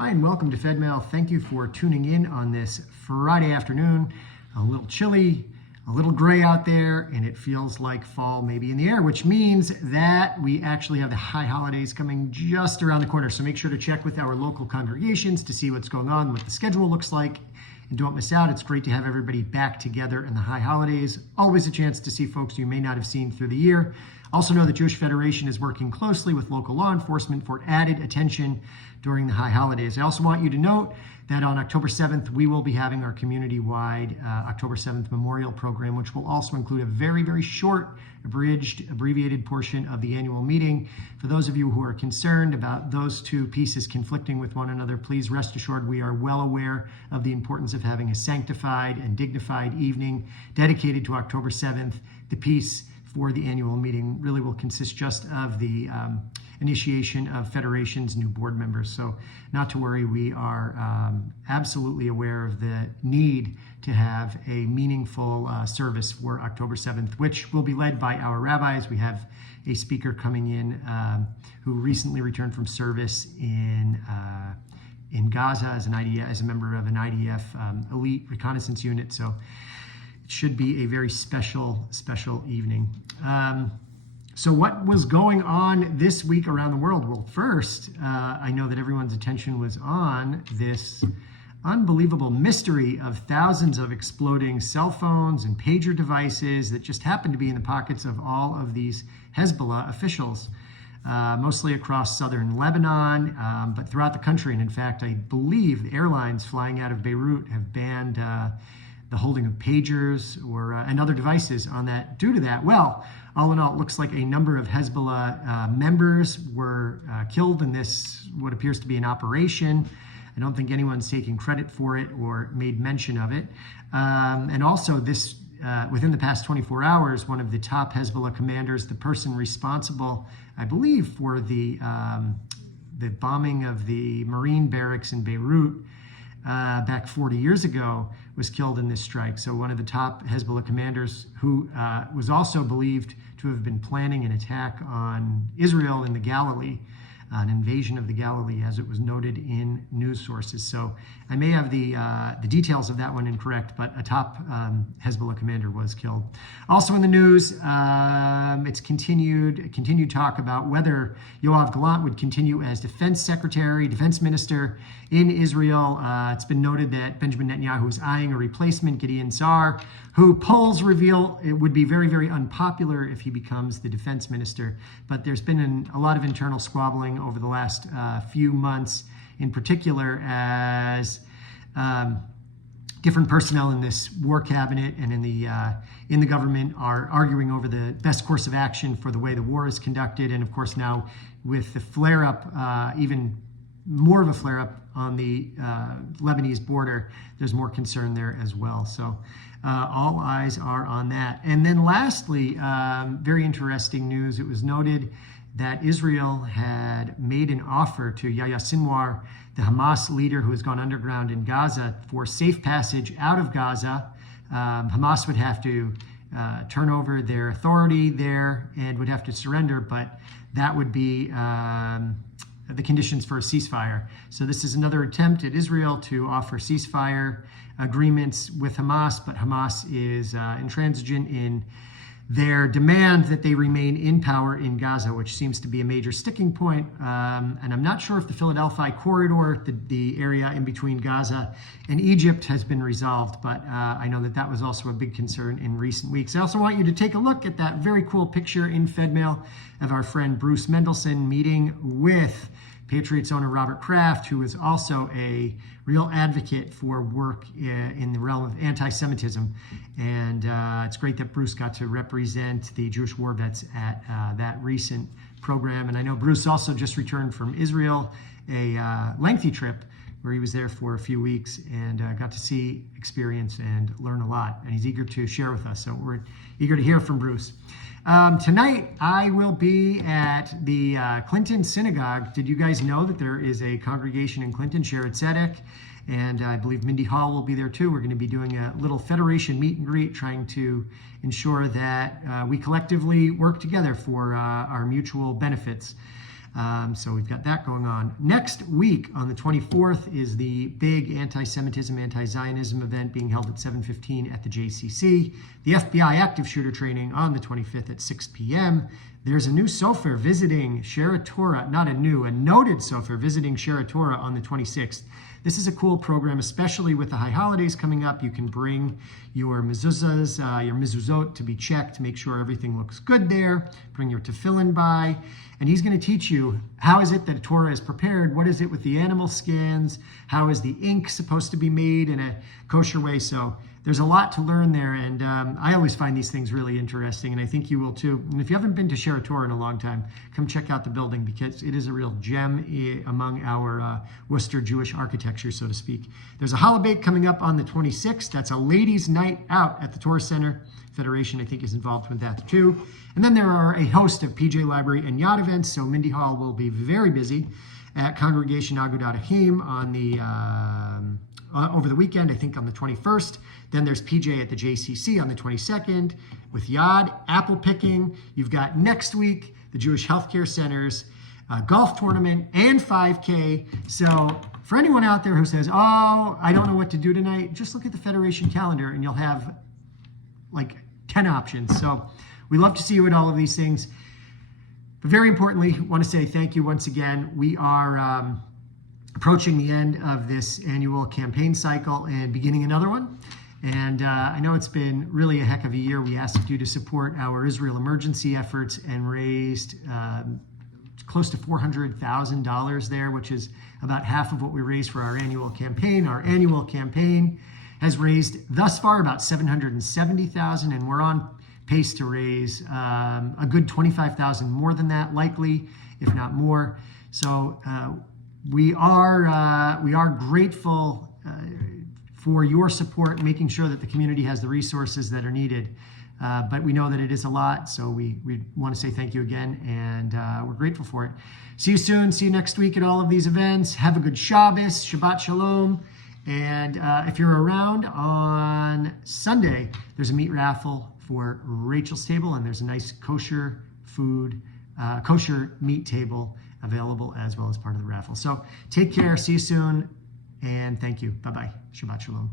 Hi, and welcome to Fedmail. Thank you for tuning in on this Friday afternoon. A little chilly, a little gray out there, and it feels like fall maybe in the air, which means that we actually have the high holidays coming just around the corner. So make sure to check with our local congregations to see what's going on, what the schedule looks like, and don't miss out. It's great to have everybody back together in the high holidays. Always a chance to see folks you may not have seen through the year. Also know that Jewish Federation is working closely with local law enforcement for added attention during the high holidays. I also want you to note that on October 7th, we will be having our community-wide October 7th Memorial Program, which will also include a very, very short, abridged, abbreviated portion of the annual meeting. For those of you who are concerned about those two pieces conflicting with one another, please rest assured we are well aware of the importance of having a sanctified and dignified evening dedicated to October 7th. The piece for the annual meeting really will consist just of the initiation of Federation's new board members. So not to worry, we are absolutely aware of the need to have a meaningful service for October 7th, which will be led by our rabbis. We have a speaker coming in who recently returned from service in Gaza as a member of an IDF elite reconnaissance unit. So it should be a very special evening. So what was going on this week around the world? Well, first, I know that everyone's attention was on this unbelievable mystery of thousands of exploding cell phones and pager devices that just happened to be in the pockets of all of these Hezbollah officials, mostly across southern Lebanon, but throughout the country. And in fact, I believe the airlines flying out of Beirut have banned the holding of pagers and other devices on that. Due to that, well, all in all, it looks like a number of Hezbollah members were killed in this, what appears to be an operation. I don't think anyone's taking credit for it or made mention of it. And also this, within the past 24 hours, one of the top Hezbollah commanders, the person responsible, I believe, for the bombing of the Marine barracks in Beirut, back 40 years ago, was killed in this strike. So one of the top Hezbollah commanders, who was also believed to have been planning an attack on Israel in the Galilee, an invasion of the Galilee, as it was noted in news sources. So I may have the details of that one incorrect, but a top Hezbollah commander was killed. Also in the news, it's continued talk about whether Yoav Gallant would continue as defense secretary, defense minister in Israel. It's been noted that Benjamin Netanyahu is eyeing a replacement, Gideon Sa'ar, who polls reveal it would be very, very unpopular if he becomes the defense minister. But there's been a lot of internal squabbling over the last few months, in particular as different personnel in this war cabinet and in the government are arguing over the best course of action for the way the war is conducted. And of course now with the flare-up, even more of a flare-up on the Lebanese border, there's more concern there as well. So all eyes are on that. And then lastly, very interesting news. It was noted that Israel had made an offer to Yahya Sinwar, the Hamas leader who has gone underground in Gaza, for safe passage out of Gaza. Hamas would have to turn over their authority there and would have to surrender, but that would be the conditions for a ceasefire. So this is another attempt at Israel to offer ceasefire agreements with Hamas, but Hamas is intransigent in their demand that they remain in power in Gaza, which seems to be a major sticking point. And I'm not sure if the Philadelphia corridor, the area in between Gaza and Egypt, has been resolved, but I know that that was also a big concern in recent weeks. I also want you to take a look at that very cool picture in Fedmail of our friend Bruce Mendelson meeting with Patriots owner Robert Kraft, who is also a real advocate for work in the realm of anti-Semitism. And it's great that Bruce got to represent the Jewish war vets at that recent program. And I know Bruce also just returned from Israel, a lengthy trip where he was there for a few weeks and got to see, experience, and learn a lot. And he's eager to share with us. So we're eager to hear from Bruce. Tonight, I will be at the Clinton Synagogue. Did you guys know that there is a congregation in Clinton, Sheretz Tzedek? And I believe Mindy Hall will be there too. We're going to be doing a little Federation meet and greet, trying to ensure that we collectively work together for our mutual benefits. So we've got that going on. Next week on the 24th is the big anti-Semitism, anti-Zionism event being held at 7:15 at the JCC. The FBI active shooter training on the 25th at 6 p.m. There's a new sofer visiting Shara Torah, not a noted sofer visiting Shara Torah on the 26th. This is a cool program, especially with the high holidays coming up. You can bring your mezuzahs, your mezuzot to be checked, make sure everything looks good there. Bring your tefillin by. And he's going to teach you how is it that a Torah is prepared? What is it with the animal skins? How is the ink supposed to be made in a kosher way? So there's a lot to learn there. And I always find these things really interesting. And I think you will too. And if you haven't been to Shara Torah in a long time, come check out the building because it is a real gem among our Worcester Jewish architecture, so to speak. There's a Halabake coming up on the 26th. That's a ladies' night out at the Torah Center. Federation, I think, is involved with that too. And then there are a host of PJ Library and Yacht events. So Mindy Hall will be very busy at Congregation Agudat Achim on the over the weekend, I think on the 21st. Then there's PJ at the JCC on the 22nd with Yad, apple picking. You've got next week, the Jewish Healthcare Center's golf tournament and 5K. So for anyone out there who says, oh, I don't know what to do tonight, just look at the Federation calendar and you'll have like 10 options. So we love to see you at all of these things. But very importantly, I want to say thank you once again. We are approaching the end of this annual campaign cycle and beginning another one. And I know it's been really a heck of a year. We asked you to support our Israel emergency efforts and raised close to $400,000 there, which is about half of what we raised for our annual campaign. Our annual campaign has raised thus far about $770,000, and we're on pace to raise a good $25,000 more than that, likely, if not more. So we are grateful for your support, making sure that the community has the resources that are needed. But we know that it is a lot, so we want to say thank you again, and we're grateful for it. See you soon. See you next week at all of these events. Have a good Shabbos, Shabbat Shalom. And if you're around on Sunday, there's a meat raffle for Rachel's Table, and there's a nice kosher food, kosher meat table available as well as part of the raffle. So take care. See you soon. And thank you. Bye-bye. Shabbat Shalom.